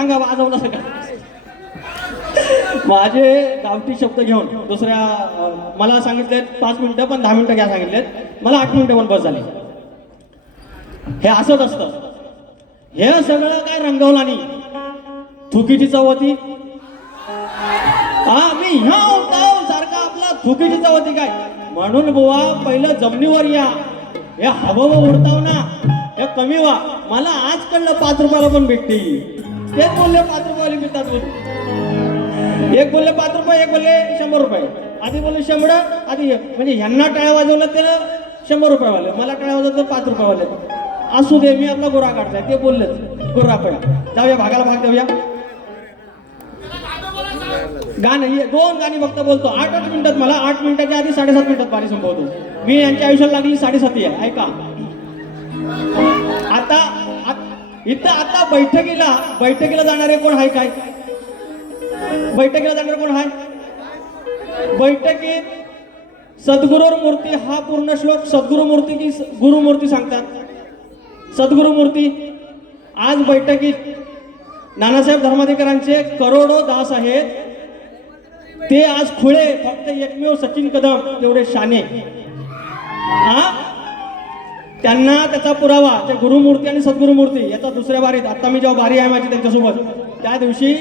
सांगा वाजवलं सगळं. माझे गावठी शब्द घेऊन दुसऱ्या मला सांगितले 5 मिनिटं पण 10 मिनिटं घ्या सांगितलेत, मला 8 मिनिटं पण बस झाली. हे असंच असतं. हे सगळं काय रंगवलं नाही, थुकीची चव होती. हा मी ह्या सारखा आपला थुकीची चव होती काय म्हणून बुवा पहिलं जमिनीवर या, हे हवं उडताव ना हे कमी व्हा. मला आज कळलं 5 रुपयाला पण भेटते. तेच बोलले 5 रुपयाला मिळतात. एक बोलले 5 रुपये, एक बोलले 100 रुपये. आधी बोलले 100, आधी म्हणजे ह्यांना टाळ्या वाजवलं त्याला 100 रुपये वाले, मला टाळ्या वाजवलं 5 रुपये वाले. असू दे, मी आपला गोरा काढताय. ते बोललेच गोरा पहिला. जाऊया भागाला भाग देऊया. गाणं 2 गाणी फक्त बोलतो 8 मिनिटात. मला 8 मिनिटाच्या आधी 7.5 मिनिटात पाणी संपवतो. मी यांच्या आयुष्याला लागली 7.5 आहे. ऐका आता इथं आता बैठकीला जाणारे कोण आहे काय? बैठकीला जाणारे कोण आहे? बैठकीत सद्गुरू मूर्ती हा पूर्ण श्लोक सद्गुरू मूर्ती की गुरुमूर्ती सांगतात? सद्गुरू मूर्ती. आज बैठकीत नानासाहेब धर्माधिकाऱ्यांचे करोडो दास आहेत. ते आज खुळे, फक्त एकमेव सचिन कदम तेवढे शाने. त्यांना त्याचा पुरावा ते गुरुमूर्ती आणि सद्गुरू मूर्ती याचा दुसऱ्या बारीत. आता मी जेव्हा बारी आहे माझी त्यांच्यासोबत, त्या दिवशी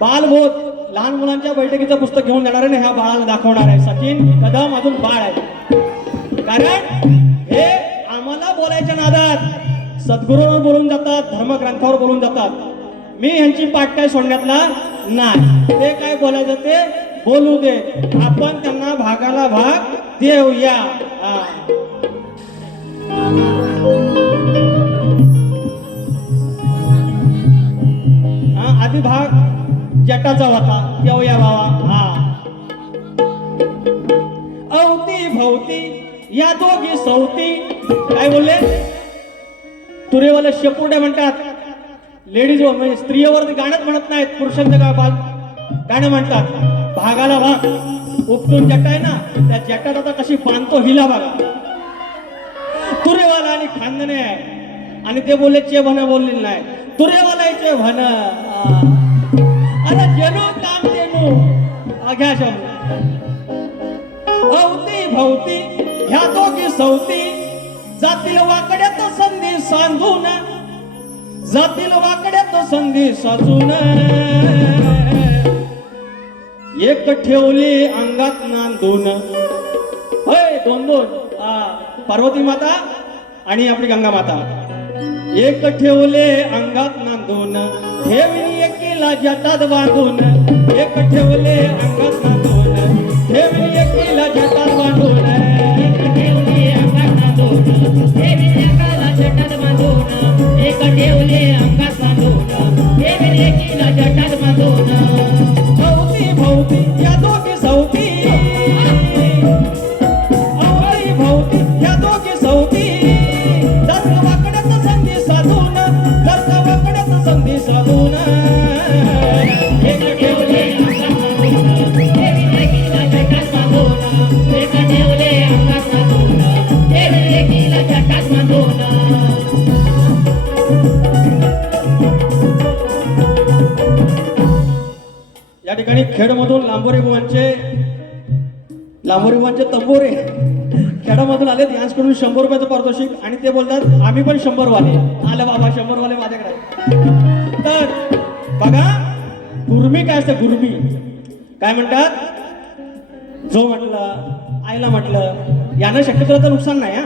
बालबोध लहान मुलांच्या बैठकीचं पुस्तक घेऊन जाणार आहे. ह्या बाळाला दाखवणार आहे सचिन कदम अजून बाळ आहे. कारण हे आम्हाला बोलायच्या नादात सद्गुरूंवर बोलून जातात, धर्मग्रंथावर बोलून जातात. मी ह्यांची पाठ काय सोडण्यातला नाही. ते काय बोलायचं ते बोलू दे, आपण त्यांना भागाला भाग देऊया. आधी भाग जटाचा होता, देऊया बाबा. अवती भवती या दोघी सवती. काय बोलले? तुरेवाले शेपुर्डे म्हणतात. लेडीज म्हणजे स्त्रियवर गाणंच म्हणत नाहीत, पुरुषांचं गाणं म्हणतात. भागाला भाग. उपटून जटा आहे ना, त्या जटात आता कशी बांधतो हिला बघा. तुरेवाला आणि खानदाने आहे. आणि ते बोलले चे भन बोललेलं नाही. तुरेवाला चे भन. अरे जेनो काम देनो घ्या शब्द. अवती भवती ह्या दोघी सवती. जातील वाकड्यात संधी सांधून, जातील वाकड्यात संधी साचून. एक ठेवली अंगात नांदून. होय 2 पार्वती माता आणि आपली गंगा माता. एक ठेवले अंगात नांदून, ठेवली एकीला जटात बांधून. एक ठेवले अंगात नांदून, ठेवली एकीला जटात बांधून. एक ठेवले अंगात नांदून, ठेवली एकाला जटात बांधून. एक ठेवले अंगात नांदून, ठेवली एकीला जटात बांधून. भवती भवती या दोघी सवती. अवती भवती या दोघी सवती. दर्द वाकड्यात संधी साधून, दर्द वाकड्यात संधी साधून. एक ठेवले अंगात नांदून, ठेवली एकीला जटात बांधून. एक ठेवले अंगात नांदून, ठेवली एकीला जटात बांधून. या ठिकाणी खेडमधून लांबोरे बुवांचे तंबोरे खेडामधून आले. यांच्याकडून 100 रुपयाचं पारितोषिक. आणि ते बोलतात आम्ही पण 100 वाले. आलं बाबा 100 वाले माझ्याकडे. तर बघा गुरमी काय असते. गुरमी काय म्हणतात? जो म्हटलं आईला म्हटलं यानं शक्यतो नुकसान नाही हा.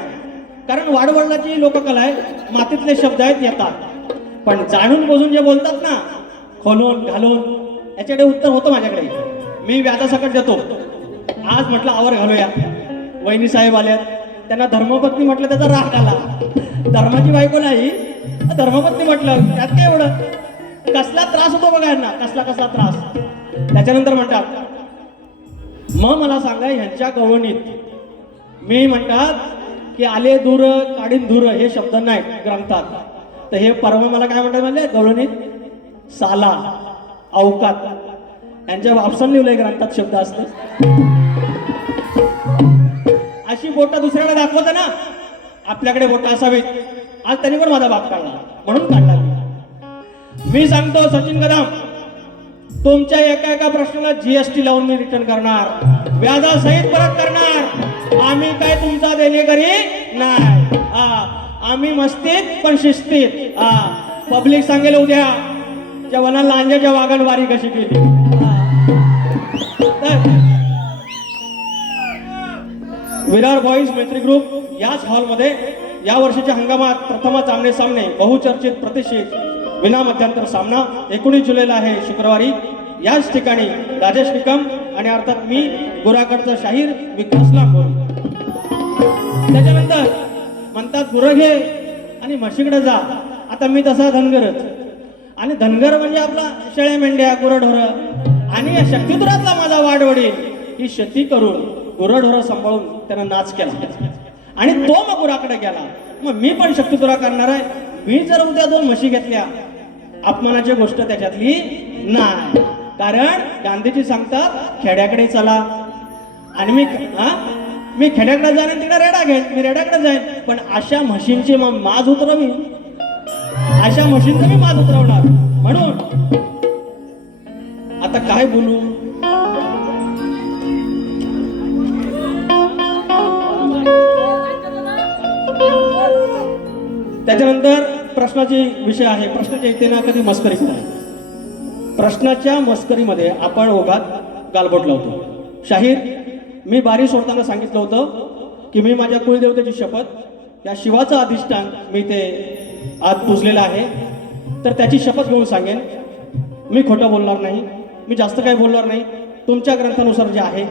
कारण वाडवडिलाची लोककला आहे, मातीतले शब्द आहेत येतात. पण जाणून बोजून जे बोलतात ना, खोलून घालून, याच्याकडे उत्तर होतं माझ्याकडे. मी व्याजासकट देतो. आज म्हटलं आवर घालूया. वहिनी साहेब आल्यात, त्यांना धर्मपत्नी म्हटलं त्याचा राग आला. धर्माची बायको नाही, धर्मपत्नी म्हटलं त्यात काय एवढं. कसला त्रास होतो बघा यांना, कसला त्रास. त्याच्यानंतर म्हणतात मग मला सांगा ह्यांच्या गवणीत मी म्हणतात की आले दूर काढीन दूर हे शब्द नाहीत ग्रंथात. तर हे परवा मला काय म्हणतात म्हणजे गवळणीत साला अवकात यांच्या वापसन लिहिलंय ग्रंथात शब्द असतं. अशी बोट दुसऱ्याकडे दाखवत ना, आपल्याकडे बोट असावीत. आज त्यांनी पण माझा भाग काढला म्हणून काढला. मी सांगतो सचिन कदम, तुमच्या एका प्रश्नाला जीएसटी लावून मी रिटर्न करणार, व्याजासहित परत करणार. आम्ही काय तुमचा देणेकरी नाही. आम्ही मस्तीत पण शिस्तीत. पब्लिक सांगेल उद्या जेव्हा लांजाच्या वागणवारी कशी केली. विरार बॉईज मैत्री ग्रुप याच हॉलमध्ये या वर्षीच्या हंगामात प्रथमच आमने सामने बहुचर्चित प्रतिष्ठित विना मध्यंतर सामना 19 जुलैला आहे शुक्रवारी. याच ठिकाणी राजेश निकम आणि अर्थात मी गुराकडचा शाहीर विकास लांबोर. त्याच्यानंतर म्हणतात गुरं घे आणि म्हशीकडे जा. आता मी तसा धनगरच, आणि धनगर म्हणजे आपला शेळ्या मेंढ्या गुरंढोरं, आणि या शक्तिधुरातला माझा वाडवडील ही शेती करून गुरंढोरं सांभाळून त्यानं नाच केला आणि तो मग गुराकडे गेला. मग मी पण शक्तिधुरा करणार आहे. मी जर उद्या 2 म्हशी घेतल्या, अपमानाची गोष्ट त्याच्यातली नाही. कारण गांधीजी सांगतात खेड्याकडे चला, आणि मी खेड्याकडे जाईन, तिकडे रेडा घेईन, मी रेड्याकडे जाईन. पण अशा म्हशींची माज उतरवी, अशा म्हशींचं मी माज उतरवणार. म्हणून आता काय बोलू. त्याच्यानंतर प्रश्नाची विषय आहे. प्रश्नाच्या इथे ना कधी मस्करी करा. प्रश्नाच्या मस्करीमध्ये आपण ओघात गालबोट लावतो. शाहीर, मी बारी सोडताना सांगितलं होतं की मी माझ्या कुलदेवतेची शपथ, या शिवाचं अधिष्ठान मी ते आज पुजलेलं आहे, तर त्याची शपथ घेऊन सांगेन मी खोटं बोलणार नाही, मी जास्त काही बोलणार नाही. तुमच्या ग्रंथानुसार जे आहे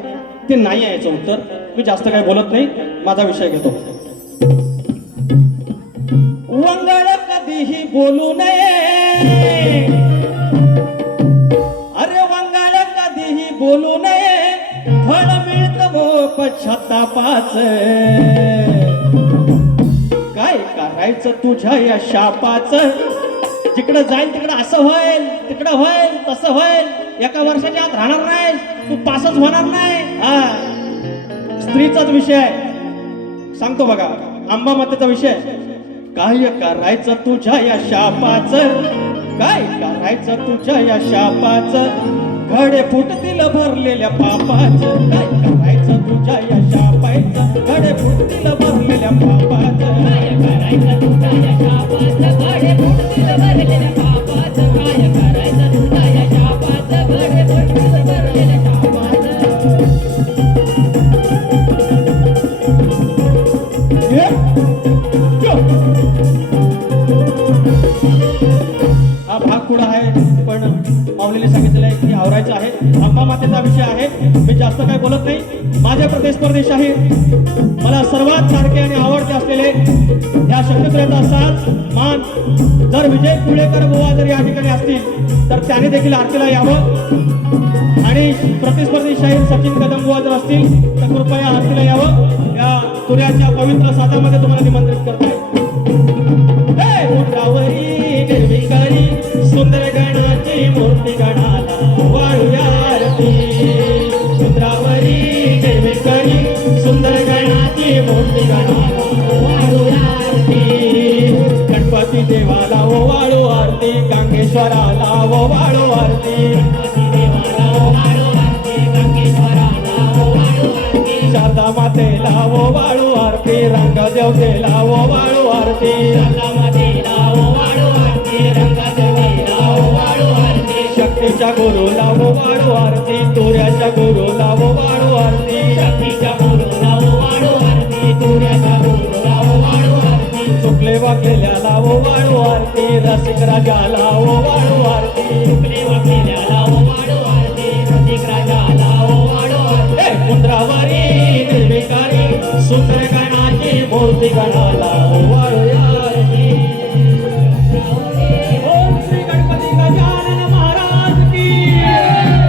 ते नाही आहे याचं उत्तर. मी जास्त काही बोलत नाही, माझा विषय घेतो. वंगळ कधीही बोलू नये, अरे वंगळ कधीही बोलू नये, फळ मिळतं वो पश्चातापाच. काय करायचं तुझ्या या शापाचं, जिकडं जाईल तिकडं असं होईल, तिकडं होईल, तसं होईल, एका वर्षाच्या आत राहणार नाही, तू पासच होणार नाही. स्त्रीचाच विषय आहे, सांगतो बघा, आंबा मातेचा विषय. काय करायचं तुझ्या या शापाचं, काय करायचं तुझ्या या शापाचं, घडे फुटतील भरलेल्या पापाचं. काय करायचं तुझ्या या शापाचं, घडे फुटतील भरलेल्या पापाचं. काय करायचं तुझ्या या शापाचं, घडे फुटतील भरलेल्या पापाचं. काय करायचं तुझ्या या शापाचं, घडे फुटतील भरलेल्या पापाचं. हा भाग पुढा आहे, पण माऊलीने सांगितलेलं आहे की आवरायचं आहे. अंबा मातेचा विषय आहे, मी जास्त काही बोलत नाही. माझे प्रतिस्पर्धी शाहीर, मला सर्वात सारखे आणि आवडते असलेले या शक्तिधुराचा साथ मान, जर विजय पुळेकर बुवा जर या ठिकाणी असतील तर त्याने देखील आरतीला यावं, आणि प्रतिस्पर्धी शाहीर सचिन कदम बुवा जर असतील तर कृपया आरतीला यावं. या तुऱ्याच्या पवित्र साथामध्ये तुम्हाला निमंत्रित करत आहे. निर्विकारी सुंदर गणाची मूर्ती गणाला वाळूया आरती. सुंदरावरी निर्विकारी सुंदर गणाची मूर्ती गणाला वाळूया आरती. गणपती देवाला ओ वाळू आरती, गांगेश्वराला ओ वाळू आरती. गणपती देवाला ओ वाळू आरती, गांगेश्वराला ओ वाळू आरती. शारदा मातेला ओ वाळू आरती, रंगदेवतेला ओ वाळू आरती. शारदा मातेला ओ वाळू आरती, रंगदेवतेला ओ वाळू आरती. शक्तीच्या गुरुला ओ वाळू आरती, तुऱ्याच्या गुरुला ओ वाळू आरती. शक्तीच्या गुरुला ओ वाळू आरती, तुऱ्याच्या गुरुला ओ वाळू आरती. चुकले वागलेल्याला ओ वाळू आरती, रसिक राजाला ओ वाळू आरती. चुकले वागलेल्याला ओ वाळू आरती, रसिक राजाला ओ वाळू आरती. मुद्रावारी निर्विकारी सुंदर गणाची मूर्ती गणाला ओ वाळू